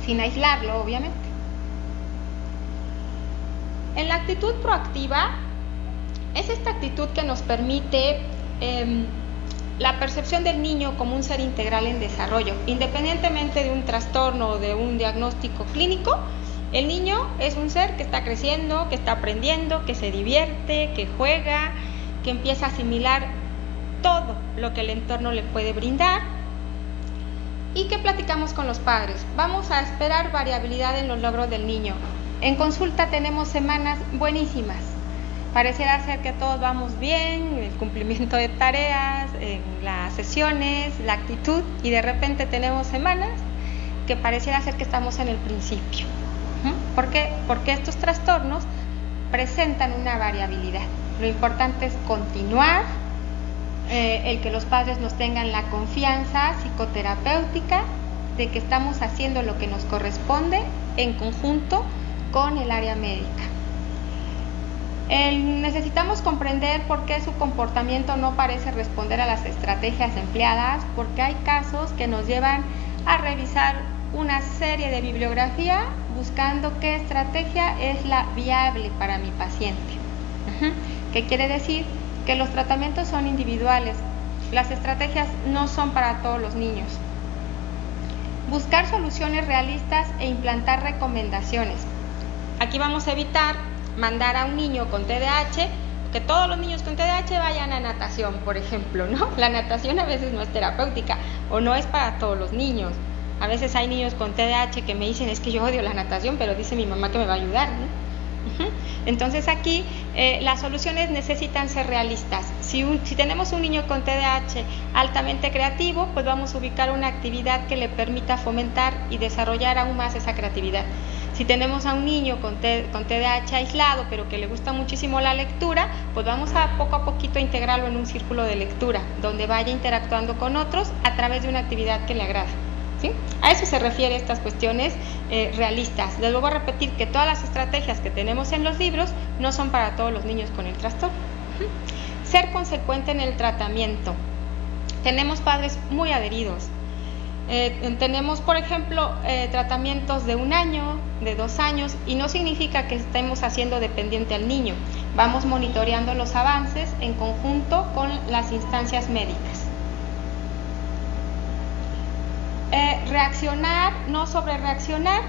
Sin aislarlo, obviamente. En la actitud proactiva, es esta actitud que nos permite la percepción del niño como un ser integral en desarrollo, independientemente de un trastorno o de un diagnóstico clínico. El niño es un ser que está creciendo, que está aprendiendo, que se divierte, que juega, que empieza a asimilar todo lo que el entorno le puede brindar. ¿Y qué platicamos con los padres? Vamos a esperar variabilidad en los logros del niño. En consulta tenemos semanas buenísimas. Pareciera ser que todos vamos bien, el cumplimiento de tareas, en las sesiones, la actitud, y de repente tenemos semanas que pareciera ser que estamos en el principio. ¿Por qué? Porque estos trastornos presentan una variabilidad. Lo importante es continuar, el que los padres nos tengan la confianza psicoterapéutica de que estamos haciendo lo que nos corresponde en conjunto con el área médica. Necesitamos comprender por qué su comportamiento no parece responder a las estrategias empleadas, porque hay casos que nos llevan a revisar una serie de bibliografía buscando qué estrategia es la viable para mi paciente. ¿Qué quiere decir? Que los tratamientos son individuales, las estrategias no son para todos los niños. Buscar soluciones realistas e implantar recomendaciones. Aquí vamos a evitar mandar a un niño con TDAH, que todos los niños con TDAH vayan a natación, por ejemplo, ¿no? La natación a veces no es terapéutica o no es para todos los niños. A veces hay niños con TDAH que me dicen, es que yo odio la natación, pero dice mi mamá que me va a ayudar, ¿no? Entonces aquí las soluciones necesitan ser realistas. Si tenemos un niño con TDAH altamente creativo, pues vamos a ubicar una actividad que le permita fomentar y desarrollar aún más esa creatividad. Si tenemos a un niño con TDAH aislado, pero que le gusta muchísimo la lectura, pues vamos a poco a poquito integrarlo en un círculo de lectura, donde vaya interactuando con otros a través de una actividad que le agrada. ¿Sí? A eso se refiere estas cuestiones realistas. Les vuelvo a repetir que todas las estrategias que tenemos en los libros no son para todos los niños con el trastorno. Ser consecuente en el tratamiento. Tenemos padres muy adheridos. Tenemos, por ejemplo, tratamientos de 1 año, de 2 años, y no significa que estemos haciendo dependiente al niño. Vamos monitoreando los avances en conjunto con las instancias médicas. Reaccionar, no sobrereaccionar.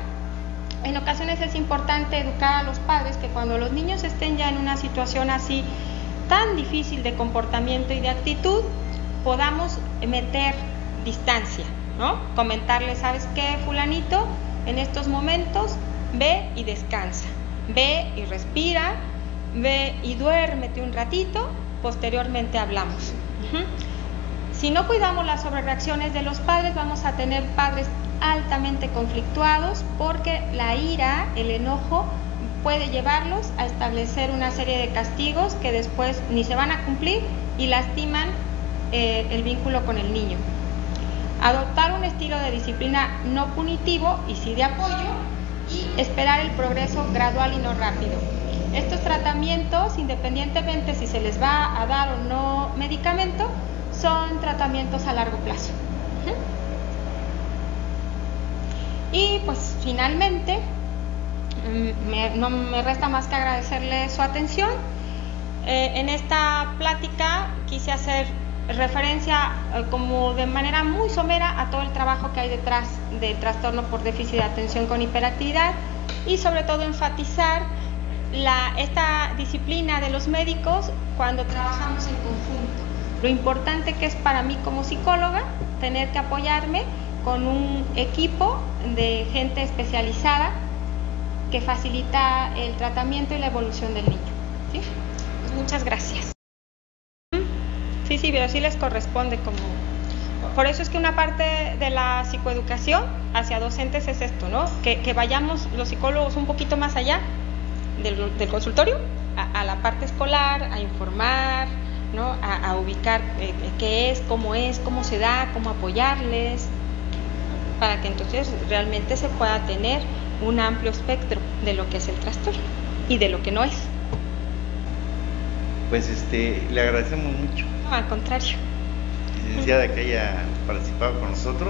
En ocasiones es importante educar a los padres que cuando los niños estén ya en una situación así tan difícil de comportamiento y de actitud, podamos meter distancia, ¿no? Comentarles, ¿sabes qué, fulanito? En estos momentos ve y descansa, ve y respira, ve y duérmete un ratito, posteriormente hablamos. Si no cuidamos las sobrereacciones de los padres, vamos a tener padres altamente conflictuados, porque la ira, el enojo, puede llevarlos a establecer una serie de castigos que después ni se van a cumplir y lastiman el vínculo con el niño. Adoptar un estilo de disciplina no punitivo y sí de apoyo, y esperar el progreso gradual y no rápido. Estos tratamientos, independientemente si se les va a dar o no medicamento, son tratamientos a largo plazo. Y pues finalmente, no me resta más que agradecerle su atención. En esta plática quise hacer referencia como de manera muy somera a todo el trabajo que hay detrás del trastorno por déficit de atención con hiperactividad, y sobre todo enfatizar esta disciplina de los médicos cuando trabajamos en conjunto. Lo importante que es para mí como psicóloga tener que apoyarme con un equipo de gente especializada que facilita el tratamiento y la evolución del niño. ¿Sí? Pues muchas gracias. Sí, pero sí les corresponde como... Por eso es que una parte de la psicoeducación hacia docentes es esto, ¿no? Que vayamos los psicólogos un poquito más allá del consultorio, a la parte escolar, a informar, ¿no? A ubicar qué es, cómo se da, cómo apoyarles, para que entonces realmente se pueda tener un amplio espectro de lo que es el trastorno y de lo que no es. Pues le agradecemos mucho. No, al contrario. Licenciada, que haya participado con nosotros.